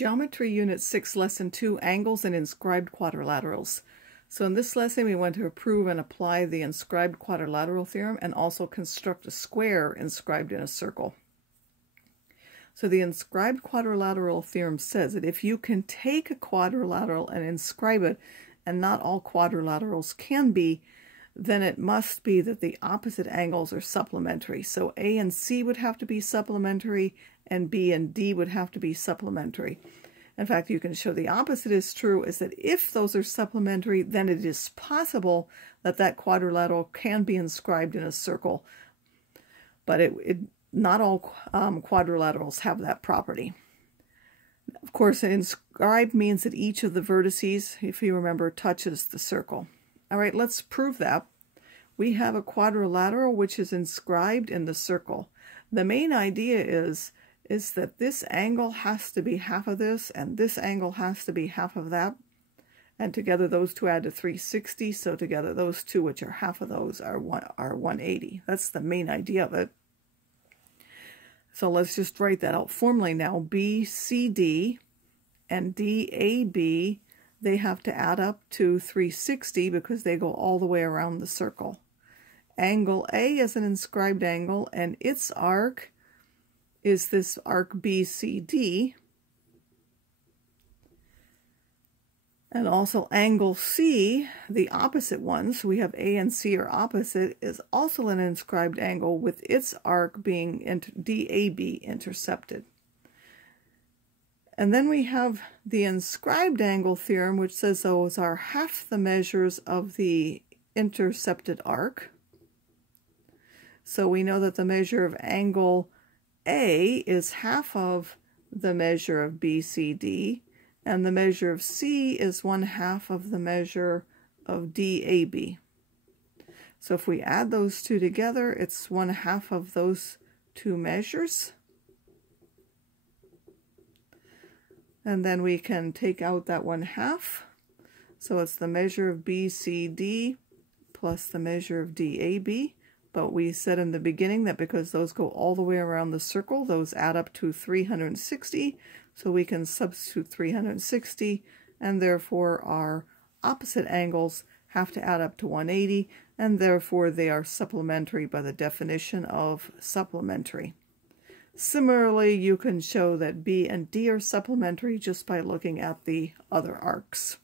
Geometry Unit 6, Lesson 2, Angles and Inscribed Quadrilaterals. So in this lesson we want to prove and apply the Inscribed Quadrilateral Theorem and also construct a square inscribed in a circle. So the Inscribed Quadrilateral Theorem says that if you can take a quadrilateral and inscribe it, and not all quadrilaterals can be, then it must be that the opposite angles are supplementary. So A and C would have to be supplementary, and B and D would have to be supplementary. In fact, you can show the opposite is true, is that if those are supplementary, then it is possible that that quadrilateral can be inscribed in a circle. But not all quadrilaterals have that property. Of course, inscribed means that each of the vertices, if you remember, touches the circle. All right, let's prove that. We have a quadrilateral which is inscribed in the circle. The main idea is that this angle has to be half of this, and this angle has to be half of that. And together those two add to 360, so together those two, which are half of those, are 180. That's the main idea of it. So let's just write that out formally now. BCD and DAB, they have to add up to 360 because they go all the way around the circle. Angle A is an inscribed angle, and its arc is this arc BCD. And also angle C, the opposite one, so we have A and C are opposite, is also an inscribed angle with its arc being DAB intercepted. And then we have the inscribed angle theorem, which says those are half the measures of the intercepted arc. So we know that the measure of angle A is half of the measure of BCD, and the measure of C is 1/2 of the measure of DAB. So if we add those two together, it's 1/2 of those two measures. And then we can take out that 1/2. So it's the measure of BCD plus the measure of DAB. But we said in the beginning that because those go all the way around the circle, those add up to 360. So we can substitute 360, and therefore our opposite angles have to add up to 180, and therefore they are supplementary by the definition of supplementary. Similarly, you can show that B and D are supplementary just by looking at the other arcs.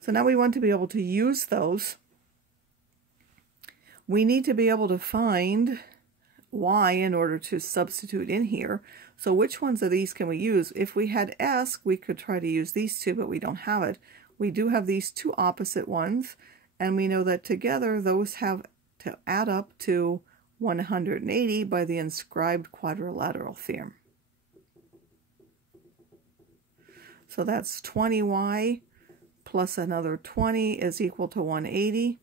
So now we want to be able to use those. We need to be able to find y in order to substitute in here. So which ones of these can we use? If we had S, we could try to use these two, but we don't have it. We do have these two opposite ones, and we know that together those have to add up to 180 by the Inscribed Quadrilateral Theorem. So that's 20y plus another 20 is equal to 180.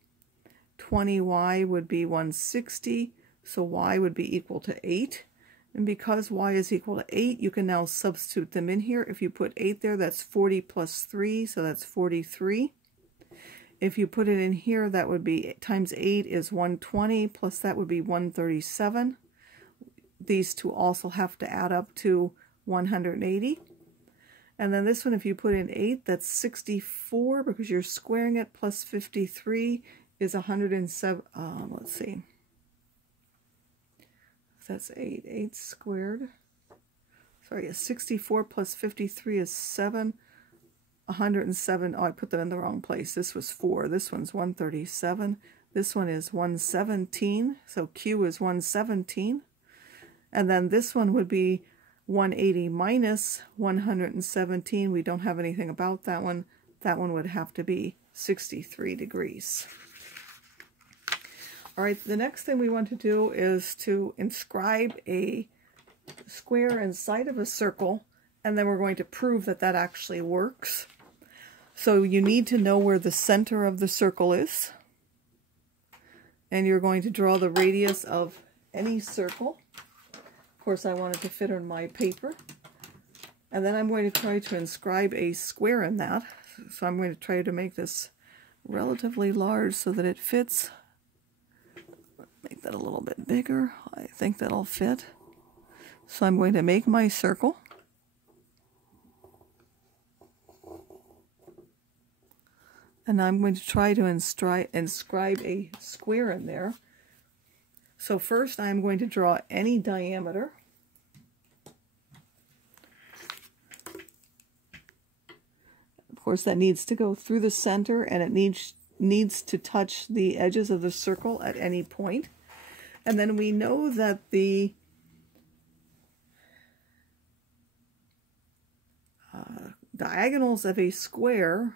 20y would be 160, so y would be equal to 8. And because y is equal to 8, you can now substitute them in here. If you put 8 there, that's 40 plus 3, so that's 43. If you put it in here, that would be times 8 is 120, plus that would be 137. These two also have to add up to 180. And then this one, if you put in 8, that's 64, because you're squaring it, plus 53 is 107. Let's see. That's 8. 8 squared. Sorry, 64 plus 53 is 7. 107. Oh, I put that in the wrong place. This was 4. This one's 137. This one is 117. So Q is 117. And then this one would be 180 minus 117. We don't have anything about that one. That one would have to be 63 degrees. All right, the next thing we want to do is to inscribe a square inside of a circle, and then we're going to prove that that actually works. So you need to know where the center of the circle is, and you're going to draw the radius of any circle. Of course, I wanted to fit on my paper. And then I'm going to try to inscribe a square in that. So I'm going to try to make this relatively large so that it fits. Make that a little bit bigger. I think that'll fit. So I'm going to make my circle. And I'm going to try to inscribe a square in there. So first I'm going to draw any diameter. Of course, that needs to go through the center, and it needs to touch the edges of the circle at any point. And then we know that the diagonals of a square,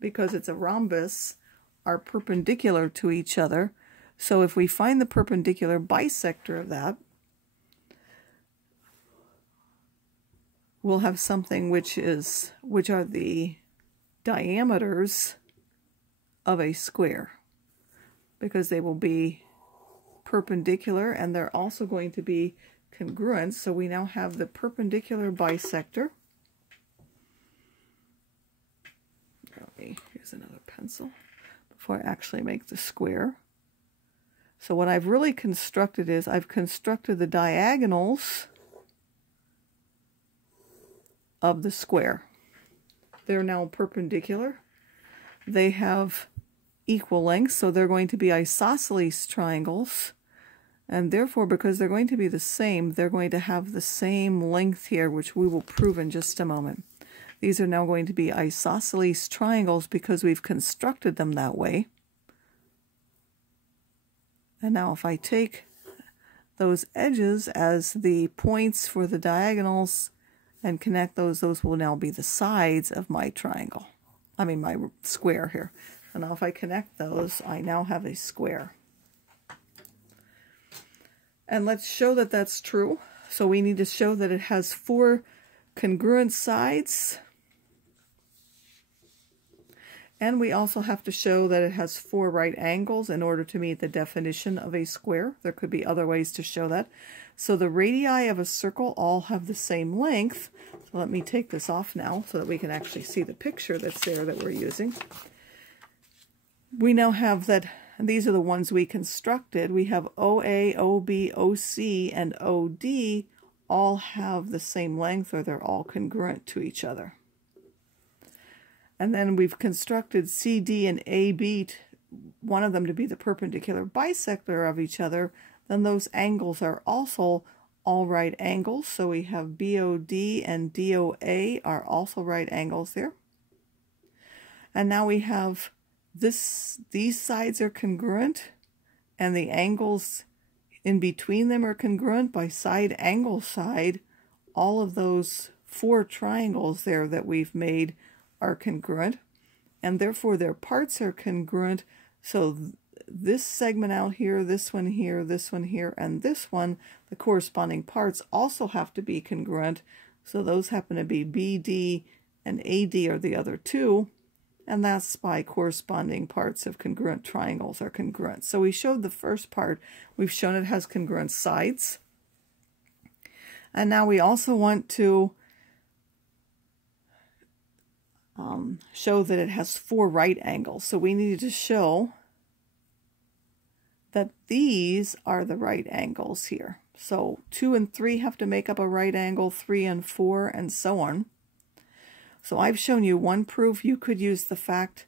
because it's a rhombus, are perpendicular to each other. So if we find the perpendicular bisector of that, we'll have something which are the diameters of a square, because they will be perpendicular and they're also going to be congruent. So we now have the perpendicular bisector. Here's another pencil before I actually make the square. So what I've really constructed is I've constructed the diagonals of the square. They're now perpendicular. They have equal lengths, so they're going to be isosceles triangles. And therefore, because they're going to be the same, they're going to have the same length here, which we will prove in just a moment. These are now going to be isosceles triangles because we've constructed them that way. And now if I take those edges as the points for the diagonals and connect those will now be the sides of my triangle. I mean my square here. And now if I connect those, I now have a square. And let's show that that's true. So we need to show that it has 4 congruent sides. And we also have to show that it has 4 right angles in order to meet the definition of a square. There could be other ways to show that. So the radii of a circle all have the same length. So let me take this off now so that we can actually see the picture that's there that we're using. We now have that, and these are the ones we constructed. We have OA, OB, OC, and OD all have the same length, or they're all congruent to each other. And then we've constructed CD and AB, one of them to be the perpendicular bisector of each other. Then those angles are also all right angles. So we have BOD and DOA are also right angles there. And now we have these sides are congruent, and the angles in between them are congruent by side, angle, side. All of those 4 triangles there that we've made are congruent, and therefore their parts are congruent. So this segment out here, this one here, this one here, and this one, the corresponding parts also have to be congruent. So those happen to be BD and AD are the other 2, and that's by corresponding parts of congruent triangles are congruent. So we showed the first part. We've shown it has congruent sides. And now we also want to show that it has 4 right angles. So we needed to show that these are the right angles here. So 2 and 3 have to make up a right angle, 3 and 4, and so on. So I've shown you one proof. You could use the fact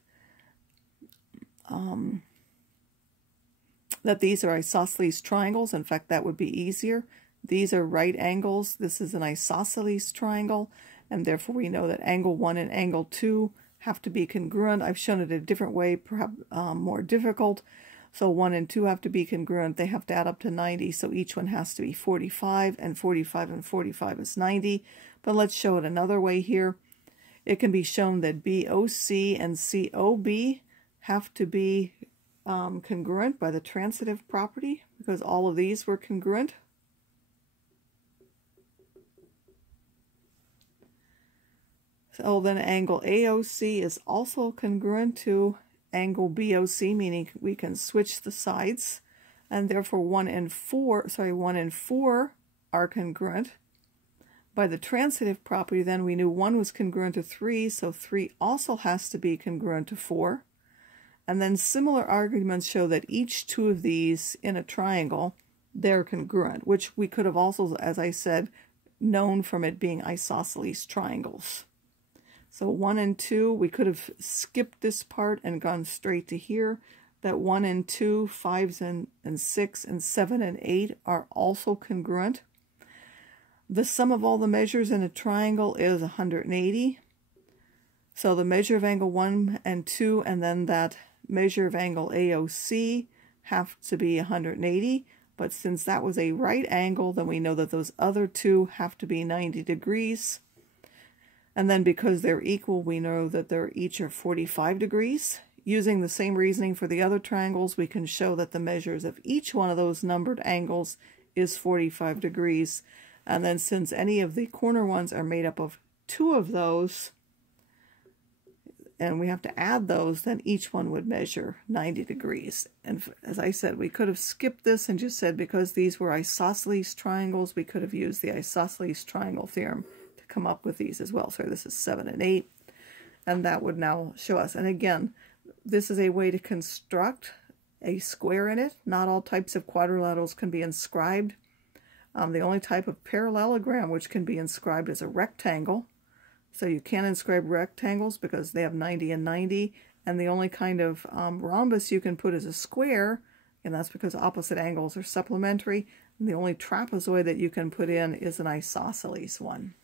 that these are isosceles triangles. In fact, that would be easier. These are right angles. This is an isosceles triangle, and therefore we know that angle 1 and angle 2 have to be congruent. I've shown it a different way, perhaps more difficult. So 1 and 2 have to be congruent. They have to add up to 90, so each one has to be 45, and 45 and 45 is 90. But let's show it another way here. It can be shown that BOC and COB have to be congruent by the transitive property, because all of these were congruent. So then angle AOC is also congruent to angle BOC, meaning we can switch the sides, and therefore 1 and 4 are congruent. By the transitive property, then, we knew 1 was congruent to 3, so 3 also has to be congruent to 4. And then similar arguments show that each 2 of these in a triangle, they're congruent, which we could have also, as I said, known from it being isosceles triangles. So 1 and 2, we could have skipped this part and gone straight to here. That 1 and 2, 5 and 6, and 7 and 8 are also congruent. The sum of all the measures in a triangle is 180. So the measure of angle 1 and 2, and then that measure of angle AOC have to be 180. But since that was a right angle, then we know that those other two have to be 90 degrees. And then because they're equal, we know that they're each are 45 degrees. Using the same reasoning for the other triangles, we can show that the measures of each one of those numbered angles is 45 degrees. And then since any of the corner ones are made up of two of those, and we have to add those, then each one would measure 90 degrees. And as I said, we could have skipped this and just said because these were isosceles triangles, we could have used the isosceles triangle theorem to come up with these as well. So this is 7 and 8, and that would now show us. And again, this is a way to construct a square in it. Not all types of quadrilaterals can be inscribed. The only type of parallelogram which can be inscribed is a rectangle. So you can't inscribe rectangles because they have 90 and 90. And the only kind of rhombus you can put is a square, and that's because opposite angles are supplementary. And the only trapezoid that you can put in is an isosceles one.